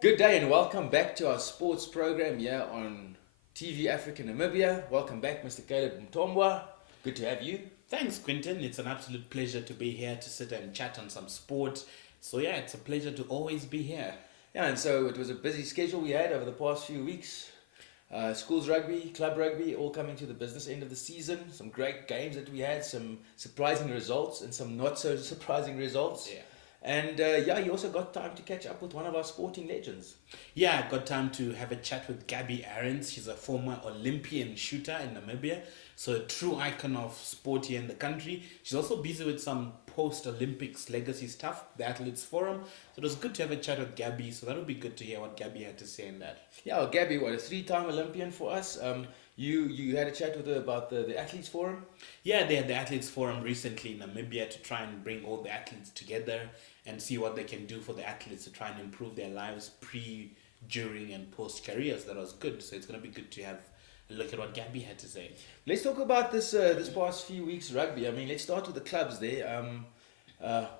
Good day and welcome back to our sports program here on TV Africa Namibia. Welcome back, Mr. Caleb Mtombwa. Good to have you. Thanks, Quinton. It's an absolute pleasure to be here to sit and chat on some sport. So yeah, it's a pleasure to always be here. Yeah, and so it was a busy schedule we had over the past few weeks. Schools rugby, club rugby, all coming to the business end of the season. Some great games that we had, some surprising results and some not so surprising results. Yeah. And you also got time to catch up with one of our sporting legends. Yeah, I got time to have a chat with Gaby Ahrens. She's a former Olympian shooter in Namibia, so a true icon of sport here in the country. She's also busy with some post-Olympics legacy stuff, the Athletes Forum. So it was good to have a chat with Gaby, so that would be good to hear what Gaby had to say in that. Yeah, well, Gaby, what, a three-time Olympian for us. You had a chat with her about the Athletes Forum? Yeah, they had the Athletes Forum recently in Namibia to try and bring all the athletes together and see what they can do for the athletes to try and improve their lives pre, during, and post careers. That was good. So it's going to be good to have a look at what Gaby had to say. Let's talk about this past few weeks rugby. I mean, let's start with the clubs there.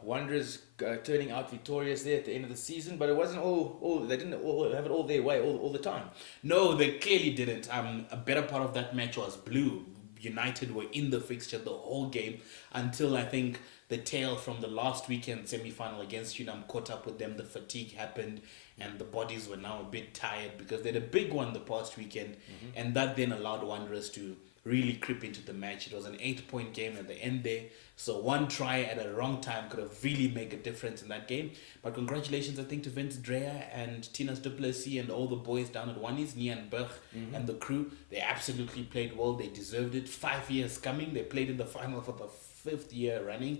Wanderers turning out victorious there at the end of the season, but it wasn't all they didn't all have it all their way all the time. No, they clearly didn't. A better part of that match was blue. United were in the fixture the whole game until I think the tail from the last weekend semi-final against Unam caught up with them. The fatigue happened and the bodies were now a bit tired because they had a big one the past weekend, and that then allowed Wanderers to really creep into the match. It was an 8-point game at the end there, so one try at a wrong time could have really made a difference in that game. But congratulations, I think, to Vince Dreyer and Tinas du Plessis and all the boys down at Wannies, Myburgh and the crew. They absolutely played well. They deserved it. 5 years coming. They played in the final for the 5th year running,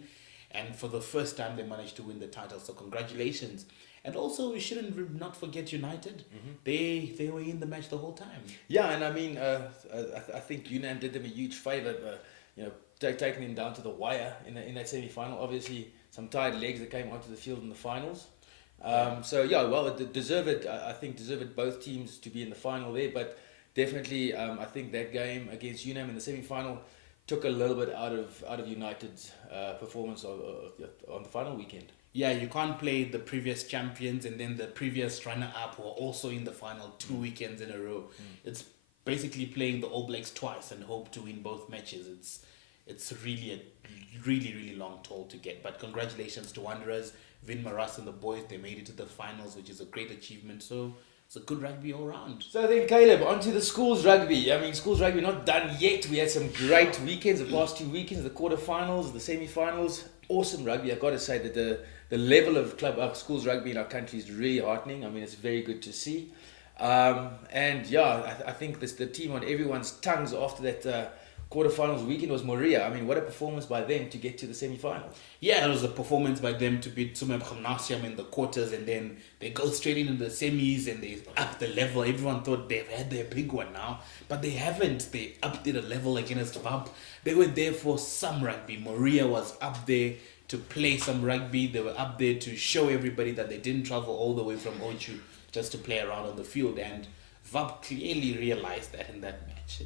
and for the first time they managed to win the title. So congratulations. And also, we shouldn't not forget United. They were in the match the whole time. Yeah, and I mean, I think Unam did them a huge favour, taking them down to the wire in that semi-final. Obviously, some tired legs that came onto the field in the finals. Deserve it. I think deserve it both teams to be in the final there, but definitely, I think that game against Unam in the semi-final took a little bit out of United's performance on the final weekend. Yeah, you can't play the previous champions and then the previous runner-up who are also in the final 2 weekends in a row. It's basically playing the All Blacks twice and hope to win both matches. It's really a really long toll to get. But congratulations to Wanderers, Vin Maras and the boys. They made it to the finals, which is a great achievement. So it's a good rugby all round. So then, Caleb, on to the schools rugby. I mean, schools rugby not done yet. We had some great weekends, the past 2 weekends, the quarterfinals, the semi-finals. Awesome rugby. I've got to say that the level of schools rugby in our country is really heartening. I mean, it's very good to see. I think the team on everyone's tongues after that quarterfinals weekend was Moria. I mean, what a performance by them to get to the semi-finals. Yeah, it was a performance by them to beat Tsumeb Gymnasium in the quarters, and then they go straight into the semis and they up the level. Everyone thought they've had their big one now, but they haven't. They upped it a level against VAP. They were there for some rugby. Moria was up there to play some rugby. They were up there to show everybody that they didn't travel all the way from Ochu just to play around on the field, and VAP clearly realized that in that match.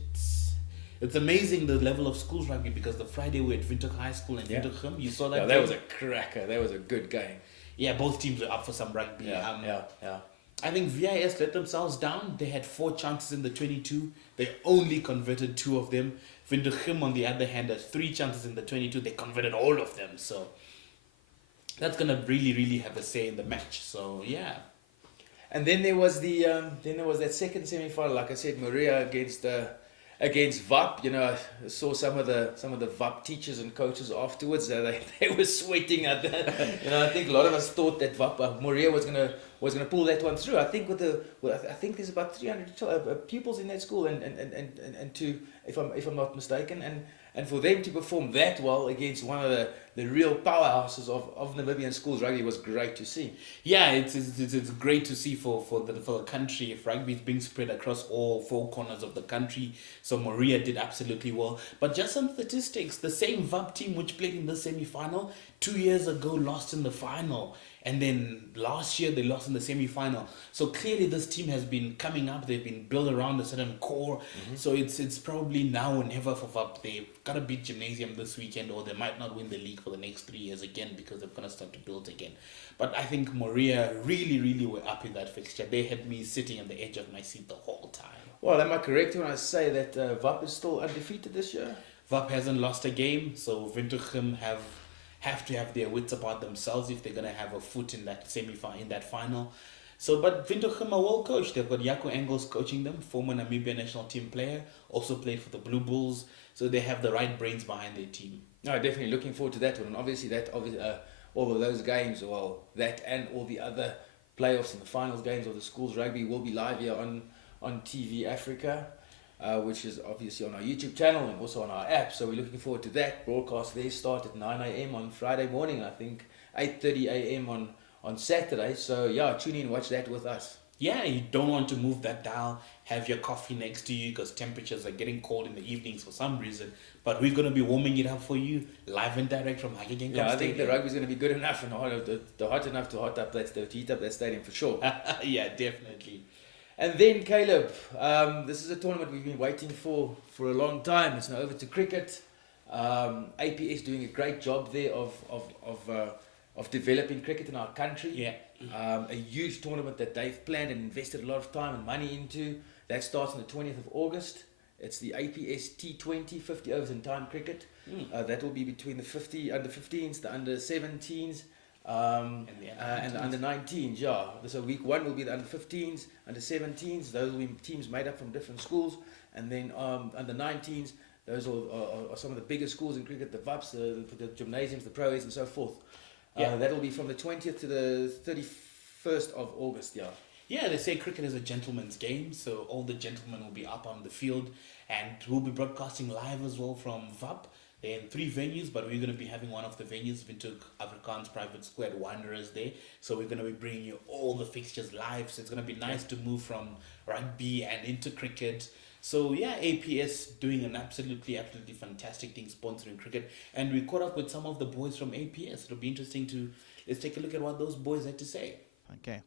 It's amazing the level of schools rugby, because the Friday we at Windhoek High School and Windhoek, you saw that. Yeah, that was a cracker. That was a good game. Yeah, both teams were up for some rugby. Yeah. I think VIS let themselves down. They had 4 chances in the 22. They only converted 2 of them. Windhoek, on the other hand, had 3 chances in the 22. They converted all of them. So that's gonna really have a say in the match. So yeah. And then there was that second semi-final. Like I said, Moria against VAP. You know, I saw some of the VAP teachers and coaches afterwards. They were sweating at that. You know, I think a lot of us thought that VAP Moria was gonna pull that one through. I think I think there's about 300 pupils in that school, and if I'm not mistaken, and for them to perform that well against one of the real powerhouses of Namibian schools rugby was great to see. Yeah, it's great to see for the country if rugby is being spread across all 4 corners of the country. So Moria did absolutely well. But just some statistics: the same VAP team which played in the semi-final 2 years ago lost in the final, And then last year they lost in the semi-final. So clearly this team has been coming up. They've been built around a certain core. So it's probably now or never for VAP. They've got to beat Gymnasium this weekend, or they might not win the league for the next 3 years again, because they're going to start to build again. But I think Moria really were up in that fixture. They had me sitting on the edge of my seat the whole time. Well, am I correct when I say that VAP is still undefeated this year? VAP hasn't lost a game, so Vintuchem have to have their wits about themselves if they're going to have a foot in that in that final. So, but Vintuchem are well coached. They've got Jaco Engels coaching them, former Namibia national team player, also played for the Blue Bulls. So they have the right brains behind their team. No, definitely looking forward to that one. And obviously all of those games, well, that and all the other playoffs and the finals games of the schools rugby will be live here on TV Africa. Which is obviously on our YouTube channel and also on our app. So we're looking forward to that. Broadcast there start at 9 a.m. on Friday morning, I think 8:30 a.m. on Saturday. So yeah, tune in, watch that with us. Yeah, you don't want to move that dial. Have your coffee next to you, because temperatures are getting cold in the evenings for some reason. But we're going to be warming it up for you live and direct from Hagegeng. Yeah, I think the rugby is going to be good enough and hot enough to heat up that stadium for sure. Yeah, definitely. And then Caleb, this is a tournament we've been waiting for a long time. It's now over to cricket. APS doing a great job there of developing cricket in our country. Yeah. A huge tournament that they've planned and invested a lot of time and money into. That starts on the 20th of August. It's the APS T20, 50 overs in time cricket. That will be between the under 15s, the under 17s, and the under 19s. Yeah. So week 1 will be the under 15s, under 17s. Those will be teams made up from different schools. And then under 19s, those are some of the bigger schools in cricket, the VAPs, the gymnasiums, the pros, and so forth. That will be from the 20th to the 31st of August. Yeah. Yeah, they say cricket is a gentleman's game, so all the gentlemen will be up on the field, and we'll be broadcasting live as well from VAP. They're in 3 venues, but we're going to be having one of the venues, Windhoek Afrikaans Private Square Wanderers there. So we're going to be bringing you all the fixtures live. So it's going to be nice to move from rugby and into cricket. So yeah, APS doing an absolutely fantastic thing, sponsoring cricket. And we caught up with some of the boys from APS. It'll be interesting let's take a look at what those boys had to say. Okay.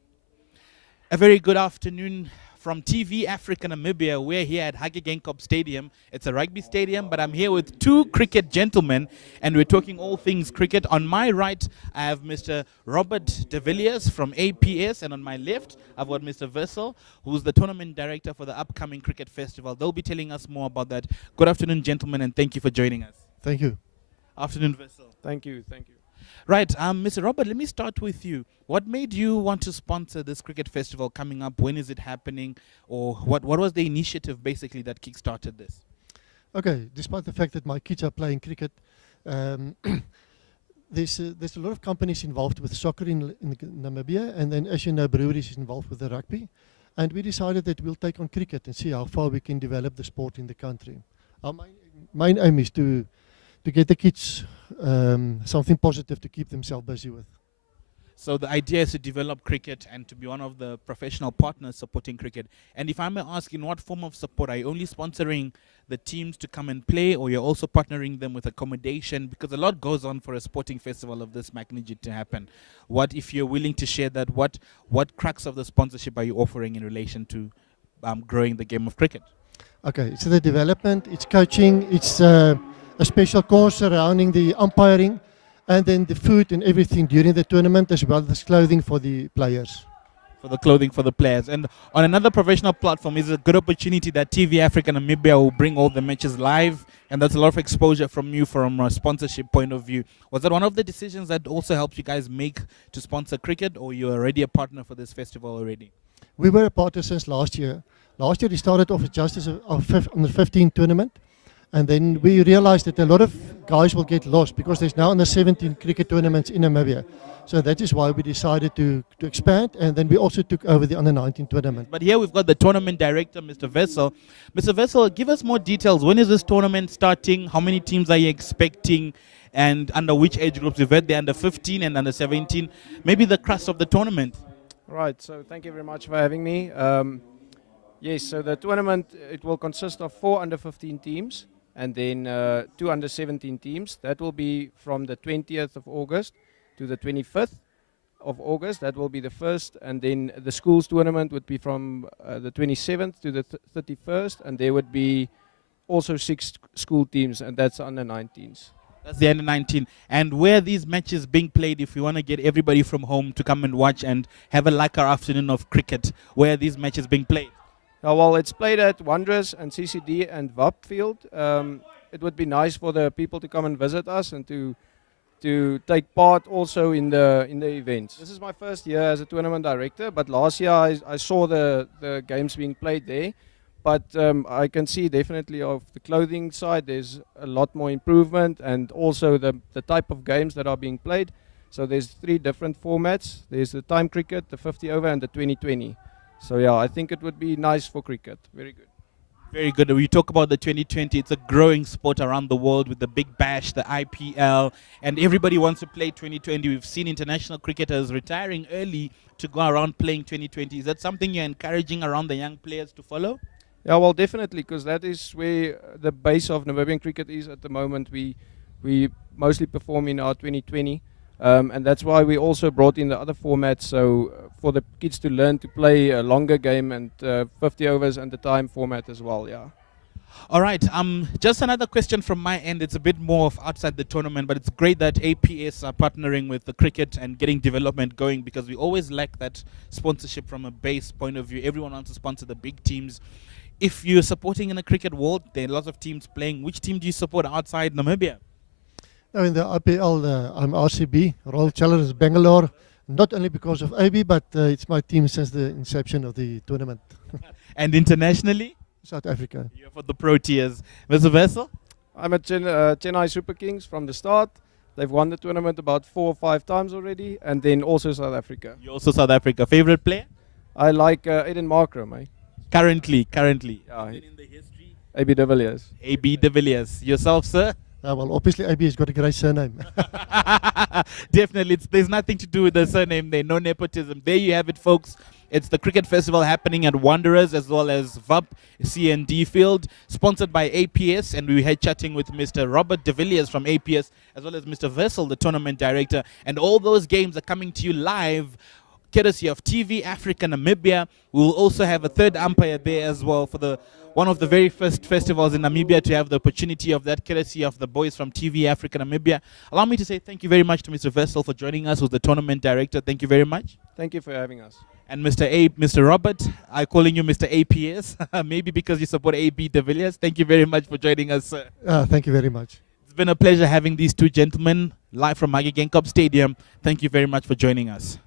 A very good afternoon from TV Africa Namibia. We're here at Hagegeng Stadium. It's a rugby stadium, but I'm here with 2 cricket gentlemen, and we're talking all things cricket. On my right, I have Mr. Robert de Villiers from APS, and on my left, I've got Mr. Wessel, who's the tournament director for the upcoming cricket festival. They'll be telling us more about that. Good afternoon, gentlemen, and thank you for joining us. Thank you. Afternoon, Wessel. Thank you. Right, Mr. Robert, let me start with you. What made you want to sponsor this cricket festival coming up? When is it happening? Or what was the initiative basically that kick-started this? Okay, despite the fact that my kids are playing cricket, there's a lot of companies involved with soccer in Namibia, and then, as you know, breweries is involved with the rugby. And we decided that we'll take on cricket and see how far we can develop the sport in the country. Our main aim is to get the kids something positive to keep themselves busy with. So the idea is to develop cricket and to be one of the professional partners supporting cricket. And if I may ask, in what form of support? Are you only sponsoring the teams to come and play, or you're also partnering them with accommodation? Because a lot goes on for a sporting festival of this magnitude to happen. What, if you're willing to share that, what crux of the sponsorship are you offering in relation to growing the game of cricket? Okay, it's the development, it's coaching, it's a special course surrounding the umpiring, and then the food and everything during the tournament, as well as clothing for the players. For the clothing for the players. And on another professional platform, is a good opportunity that TV Africa Namibia will bring all the matches live, and that's a lot of exposure from you from a sponsorship point of view. Was that one of the decisions that also helped you guys make to sponsor cricket, or you're already a partner for this festival already? We were a partner since last year. Last year we started off just as on the 15 tournament. And then we realized that a lot of guys will get lost because there's now under 17 cricket tournaments in Namibia. So that is why we decided to expand, and then we also took over the under 19 tournament. But here we've got the tournament director, Mr. Wessel. Mr. Wessel, give us more details. When is this tournament starting? How many teams are you expecting? And under which age groups? We've heard the under 15 and under 17. Maybe the crux of the tournament. Right, so thank you very much for having me. Yes, so the tournament, it will consist of 4 under 15 teams. And then 2 under 17 teams. That will be from the 20th of August to the 25th of August. That will be the first, and then the schools tournament would be from the 27th to the 31st, and there would be also 6 school teams, and that's under 19s. That's the under 19. And where are these matches being played, if we want to get everybody from home to come and watch and have a like our afternoon of cricket, where are these matches being played? Well, it's played at Wanderers and CCD and VAP Field. It would be nice for the people to come and visit us and to take part also in the events. This is my first year as a tournament director, but last year I saw the games being played there. But I can see definitely of the clothing side, there's a lot more improvement, and also the type of games that are being played. So there's 3 different formats. There's the time cricket, the 50 over, and the 2020. So yeah, I think it would be nice for cricket. Very good. Very good. We talk about the 2020. It's a growing sport around the world with the Big Bash, the IPL, and everybody wants to play 2020. We've seen international cricketers retiring early to go around playing 2020. Is that something you're encouraging around the young players to follow? Yeah, well, definitely, because that is where the base of Namibian cricket is at the moment. We mostly perform in our 2020, and that's why we also brought in the other formats, so for the kids to learn to play a longer game and 50 overs and the time format as well, yeah. All right. Just another question from my end. It's a bit more of outside the tournament, but it's great that APS are partnering with the cricket and getting development going, because we always lack that sponsorship from a base point of view. Everyone wants to sponsor the big teams. If you're supporting in the cricket world, there are lots of teams playing. Which team do you support outside Namibia? Now in the IPL, I'm RCB, Royal Challengers Bangalore. Not only because of AB, but it's my team since the inception of the tournament. And internationally? South Africa. You're for the Proteas. Mr. Wessel? I'm at Chennai Super Kings from the start. They've won the tournament about 4 or 5 times already, and then also South Africa. You're also South Africa. Favorite player? I like Aiden Markram, eh? Currently. Yeah, In the history? AB de Villiers. AB de Villiers. Yourself, sir? Well, obviously AB has got a great surname. Definitely. There's nothing to do with the surname there. No nepotism. There you have it, folks. It's the cricket festival happening at Wanderers as well as VAP CND Field, sponsored by APS. And we had chatting with Mr. Robert de Villiers from APS, as well as Mr. Wessel, the tournament director. And all those games are coming to you live, courtesy of TV Africa Namibia. We will also have a third umpire there as well for one of the very first festivals in Namibia to have the opportunity of that, courtesy of the boys from TV Africa Namibia. Allow me to say thank you very much to Mr. Wessel for joining us, who's the tournament director. Thank you very much. Thank you for having us. And Mr. Robert, I'm calling you Mr. APS, maybe because you support AB de Villiers. Thank you very much for joining us, sir. Thank you very much. It's been a pleasure having these two gentlemen live from Myburgh Geingob Stadium. Thank you very much for joining us.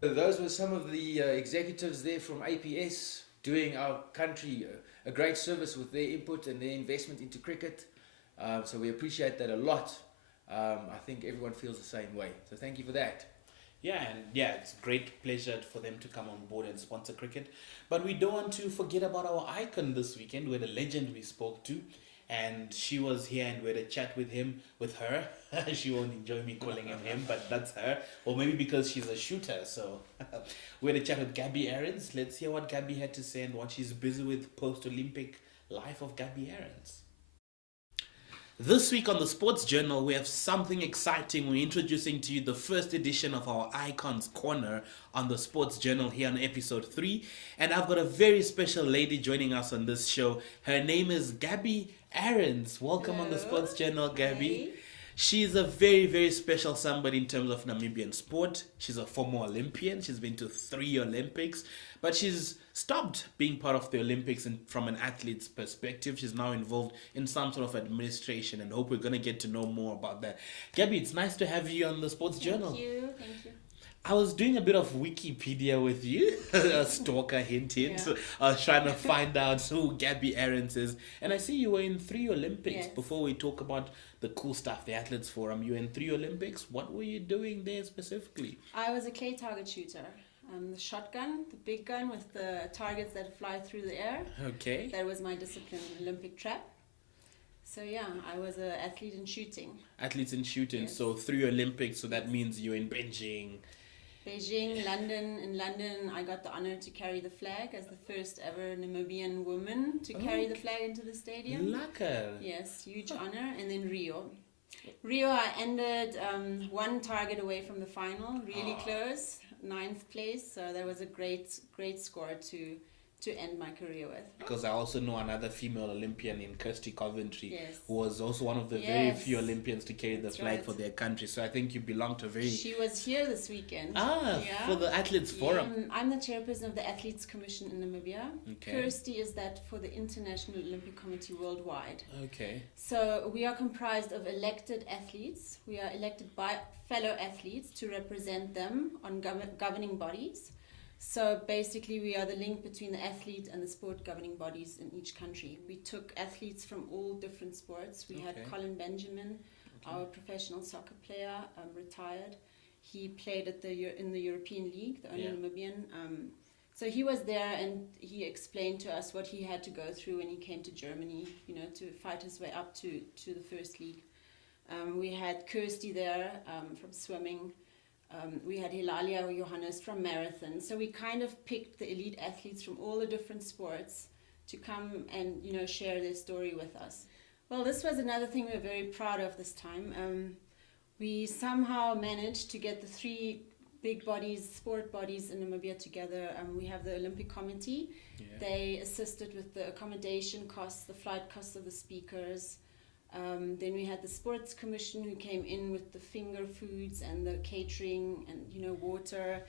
Those were some of the executives there from APS doing our country a great service with their input and their investment into cricket. So we appreciate that a lot. I think everyone feels the same way. So thank you for that. Yeah, and yeah, it's a great pleasure for them to come on board and sponsor cricket. But we don't want to forget about our icon this weekend. We had a legend we spoke to, and she was here, and we had a chat with her. She won't enjoy me calling him, but that's her. Or maybe because she's a shooter. So we had a chat with Gaby Ahrens. Let's hear what Gaby had to say and what she's busy with post-Olympic life of Gaby Ahrens. This week on the Sports Journal, we have something exciting. We're introducing to you the first edition of our Icons Corner on the Sports Journal here on episode 3. And I've got a very special lady joining us on this show. Her name is Gaby Ahrens. Welcome on the Sports Journal, Gaby. Hey. She's a very, very special somebody in terms of Namibian sport. She's a former Olympian. She's been to 3 Olympics, but she's stopped being part of the Olympics from an athlete's perspective. She's now involved in some sort of administration, and hope we're going to get to know more about that. Gaby, it's nice to have you on the Sports Journal. Thank you. I was doing a bit of Wikipedia with you, a stalker hint. Yeah. I was trying to find out who Gaby Ahrens is. And I see you were in 3 Olympics. Yes. Before we talk about the cool stuff, the Athletes Forum, you were in 3 Olympics. What were you doing there specifically? I was a clay target shooter. The shotgun, the big gun with the targets that fly through the air. Okay. That was my discipline, Olympic trap. So yeah, I was an athlete in shooting. Athletes in shooting. Yes. So 3 Olympics, so that means you're in Beijing. Beijing, London. In London, I got the honor to carry the flag as the first ever Namibian woman to carry the flag into the stadium. Lekker. Yes, huge honor. And then Rio. Rio, I ended one target away from the final, really Oh. close, 9th place. So that was a great score to end my career with. Because I also know another female Olympian in Kirsty Coventry, Yes. who was also one of the very Yes. few Olympians to carry the That's flag right. for their country. So I think you belong to a very She was here this weekend. Yeah. for the athletes forum. Yeah, I'm the chairperson of the Athletes Commission in Namibia. Okay. Kirsty is that for the International Olympic Committee worldwide. Okay. So we are comprised of elected athletes. We are elected by fellow athletes to represent them on governing bodies. So basically we are the link between the athlete and the sport governing bodies in each country. We took athletes from all different sports. We had Okay. Colin Benjamin, our professional soccer player, retired. He played at in the European League, the only Yeah. Namibian. So he was there and he explained to us what he had to go through when he came to Germany, to fight his way up to the first league. We had Kirsty there from swimming. We had Hilalia Johannes from marathon. So we kind of picked the elite athletes from all the different sports to come and, share their story with us. Well, this was another thing we're very proud of this time. We somehow managed to get the three big bodies, sport bodies in Namibia together. We have the Olympic Committee. Yeah. They assisted with the accommodation costs, the flight costs of the speakers. Then we had the Sports Commission who came in with the finger foods and the catering and water.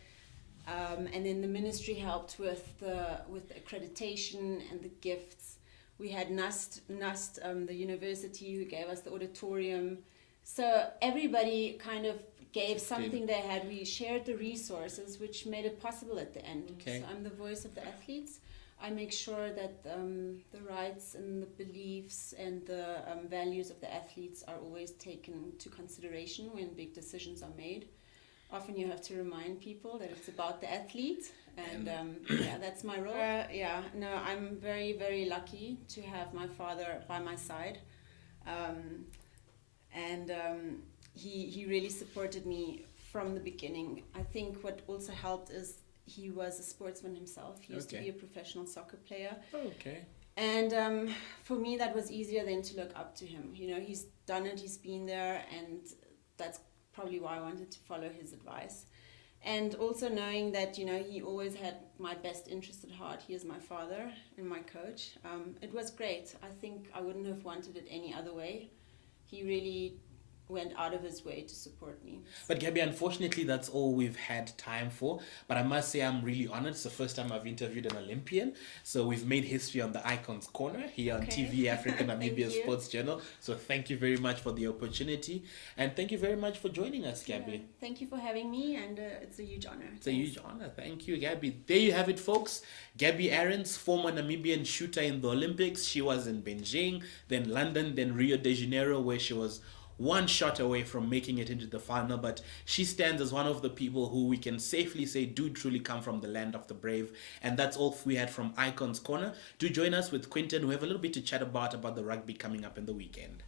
And then the ministry helped with the accreditation and the gifts. We had NUST, the university, who gave us the auditorium. So everybody kind of gave something they had. We shared the resources, which made it possible at the end. Okay. So I'm the voice of the athletes. I make sure that the rights and the beliefs and the values of the athletes are always taken into consideration when big decisions are made. Often you have to remind people that it's about the athlete, and that's my role. I'm very, very lucky to have my father by my side, he really supported me from the beginning. I think what also helped is he was a sportsman himself. He used to be a professional soccer player. Okay. And for me, that was easier than to look up to him. He's done it, he's been there, and that's probably why I wanted to follow his advice. And also knowing that, he always had my best interest at heart. He is my father and my coach. It was great. I think I wouldn't have wanted it any other way. He really went out of his way to support me. But Gaby, unfortunately, that's all we've had time for. But I must say I'm really honored. It's the first time I've interviewed an Olympian. So we've made history on the Icons Corner here on TV Africa Namibia you. Sports Journal. So thank you very much for the opportunity. And thank you very much for joining us, Gaby. Yeah, thank you for having me, and it's a huge honor. It's a huge honor. Thank you, Gaby. There you have it, folks. Gaby Ahrens, former Namibian shooter in the Olympics. She was in Beijing, then London, then Rio de Janeiro, where she was one shot away from making it into the final. But she stands as one of the people who we can safely say do truly come from the land of the brave. And that's all we had from Icons Corner. Do join us with Quinton. We have a little bit to chat about the rugby coming up in the weekend.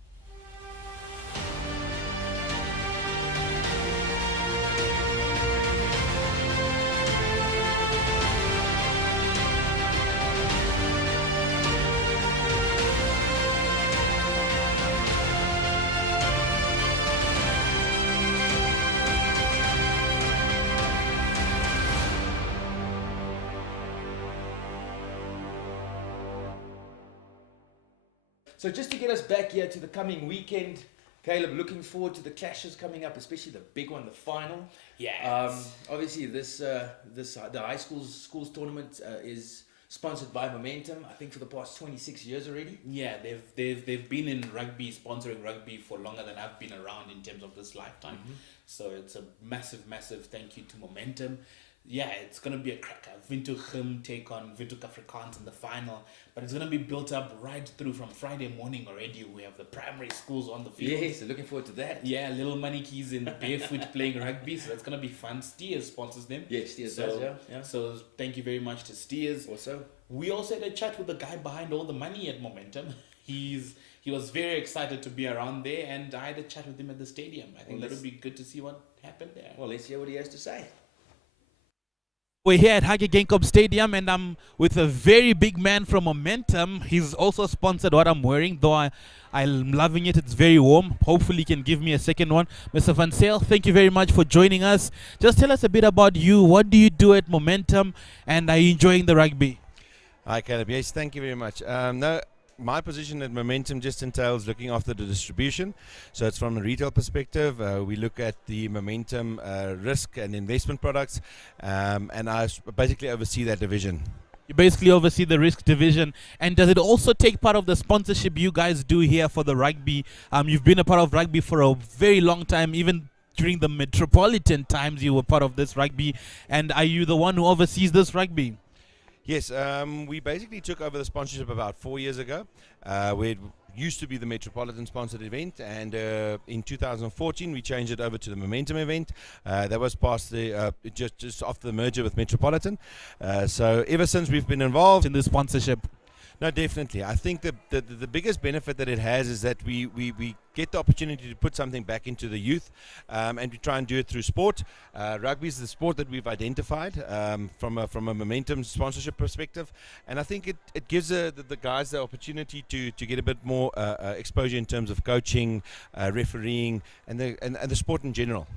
So just to get us back here to the coming weekend, Caleb, looking forward to the clashes coming up, especially the big one, the final. Yeah. Obviously, the high schools tournament is sponsored by Momentum. I think for the past 26 years already. Yeah, they've been in rugby, sponsoring rugby for longer than I've been around in terms of this lifetime. So it's a massive thank you to Momentum. Yeah, it's going to be a cracker. Windhoek take on Windhoek Afrikaans in the final. But it's going to be built up right through from Friday morning already. We have the primary schools on the field. Yes, so looking forward to that. Yeah, little money keys in barefoot playing rugby. So that's going to be fun. Steers sponsors them. Yes, Steers so, does, yeah. So thank you very much to Steers. Also, we also had a chat with the guy behind all the money at Momentum. He was very excited to be around there, and I had a chat with him at the stadium. I think that'll be good to see what happened there. well, let's hear what he has to say. We're here at Hage Geingob Stadium, and I'm with a very big man from Momentum. He's also sponsored what I'm wearing, though I'm loving it. It's very warm. Hopefully, he can give me a second one. Mr. Van Sale, thank you very much for joining us. Just tell us a bit about you. What do you do at Momentum, and are you enjoying the rugby? Hi, Caleb. Yes, thank you very much. No, my position at Momentum just entails looking after the distribution. So it's from a retail perspective. We look at the Momentum risk and investment products, and I basically oversee that division. You basically oversee the risk division. And does it also take part of the sponsorship you guys do here for the rugby? You've been a part of rugby for a very long time, even during the metropolitan times you were part of this rugby. And are you the one who oversees this rugby? Yes, we basically took over the sponsorship about 4 years ago, where it used to be the Metropolitan sponsored event, and in 2014 we changed it over to the Momentum event. That was past the just after the merger with Metropolitan. So ever since we've been involved In the sponsorship. No, definitely. I think the biggest benefit that it has is that we get the opportunity to put something back into the youth, and we try and do it through sport. Rugby is the sport that we've identified from a Momentum sponsorship perspective, and I think it gives the guys the opportunity to get a bit more exposure in terms of coaching, refereeing, and the sport in general.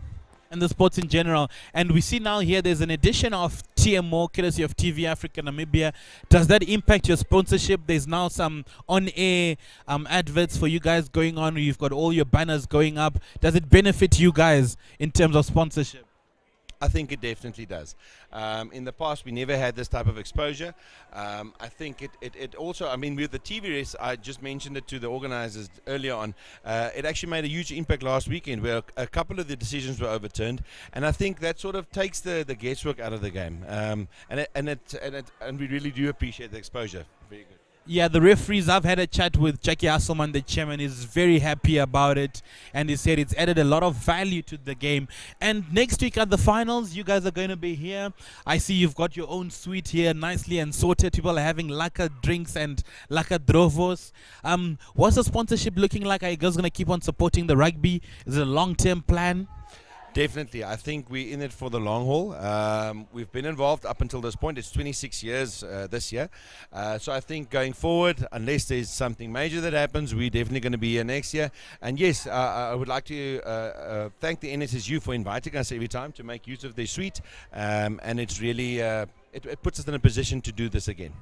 And the sports in general. And we see now here there's an edition of TMO, courtesy of TV Africa Namibia. Does that impact your sponsorship? There's now some on-air adverts for you guys going on. You've got all your banners going up. Does it benefit you guys in terms of sponsorship? I think it definitely does. In the past, we never had this type of exposure. I think it also, I mean, with the TV race, I just mentioned it to the organizers earlier on. It actually made a huge impact last weekend where a couple of the decisions were overturned. And I think that sort of takes the guesswork out of the game. And we really do appreciate the exposure. Very good. Yeah, the referees, I've had a chat with Jackie Hasselman, the chairman, is very happy about it. And he said it's added a lot of value to the game. And next week at the finals, you guys are going to be here. I see you've got your own suite here, nicely and sorted. People are having laka drinks and laka drovos. What's the sponsorship looking like? Are you guys going to keep on supporting the rugby? Is it a long-term plan? Definitely. I think we're in it for the long haul. We've been involved up until this point. It's 26 years this year. So I think going forward, unless there's something major that happens, we're definitely going to be here next year. And yes, I would like to thank the NSSU for inviting us every time to make use of their suite. And it's really, it puts us in a position to do this again.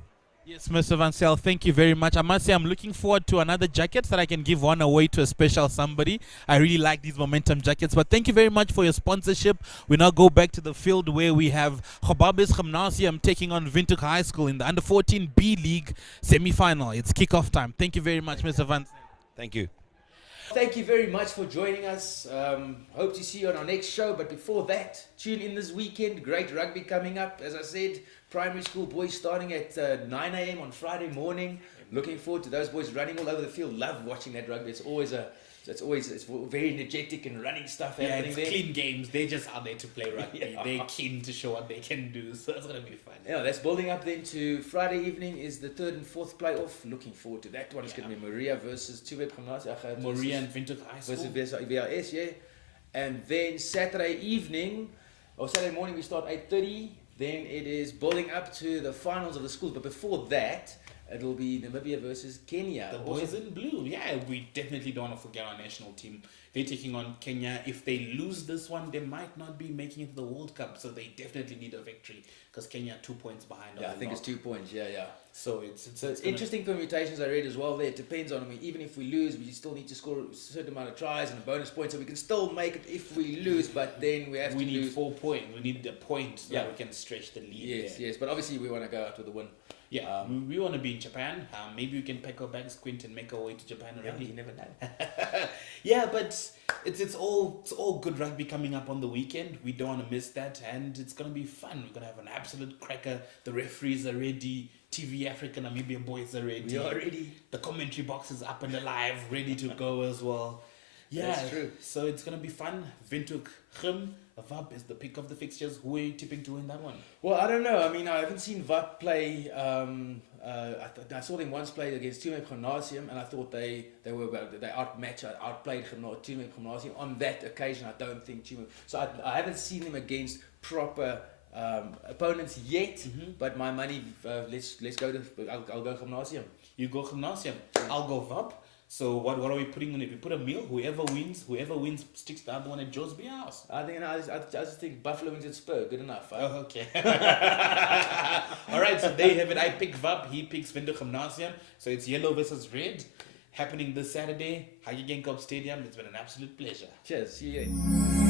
Yes, Mr. Van Sale, thank you very much. I must say I'm looking forward to another jacket so that I can give one away to a special somebody. I really like these Momentum jackets. But thank you very much for your sponsorship. We now go back to the field where we have Gobabis Gymnasium taking on Windhoek High School in the Under-14 B League semi-final. It's kickoff time. Thank you very much, Mr. Van Sale. Thank you. Thank you very much for joining us. Hope to see you on our next show. But before that, tune in this weekend. Great rugby coming up. As I said, primary school boys starting at 9 a.m. on Friday morning. Looking forward to those boys running all over the field. Love watching that rugby. It's very energetic and running stuff happening it's there. clean games. They're just out there to play rugby. Yeah. They're keen to show what they can do. So it's going to be fun. Yeah, that's building up then to Friday evening is the third and fourth playoff. Looking forward to that one. It's going to be Maria versus Tuweb Gymnasium. Maria and Windhoek High School. Versus VLS, yeah. And then Saturday morning we start 8:30. Then it is building up to the finals of the schools. But before that, it'll be Namibia versus Kenya. The boys in blue. Yeah, we definitely don't want to forget our national team. They're taking on Kenya. If they lose this one, they might not be making it to the World Cup. So they definitely need a victory because Kenya 2 points behind. Yeah, I think it's 2 points. Yeah. So it's interesting permutations I read as well there. It depends on, even if we lose, we still need to score a certain amount of tries and a bonus point. So we can still make it if we lose, but then we need lose. 4 points. We need the point so that we can stretch the lead. Yes. But obviously we want to go out with a win. Yeah, we want to be in Japan. Maybe we can pack our bags, Quint, and make our way to Japan already. Yeah, you never know. Yeah, but it's all good rugby coming up on the weekend. We don't want to miss that, and it's gonna be fun. We're gonna have an absolute cracker. The referees are ready. TV Africa Namibia boys are ready. We are ready. The commentary box is up and alive, ready to go as well. Yeah, that's true. So it's gonna be fun. Windhoek Gym, VAP is the pick of the fixtures. Who are you tipping to win that one? Well, I don't know. I haven't seen VAP play. I saw them once play against Tuweb Gymnasium, and I thought they outplayed Tuweb Gymnasium on that occasion. I don't think Tuweb. So I haven't seen them against proper opponents yet, but my money, let's go to, I'll go gymnasium. You go gymnasium. I'll go VAP. So what are we putting on it? We put a meal. Whoever wins sticks the other one at Joe's beer house. I think, I just think buffalo wings at Spur, good enough. Oh, okay. All right, so there you have it. I pick VAP. He picks Villiers Gymnasium. So it's yellow versus red, happening this Saturday, Hage Geingob Stadium. It's been an absolute pleasure. Cheers. See you.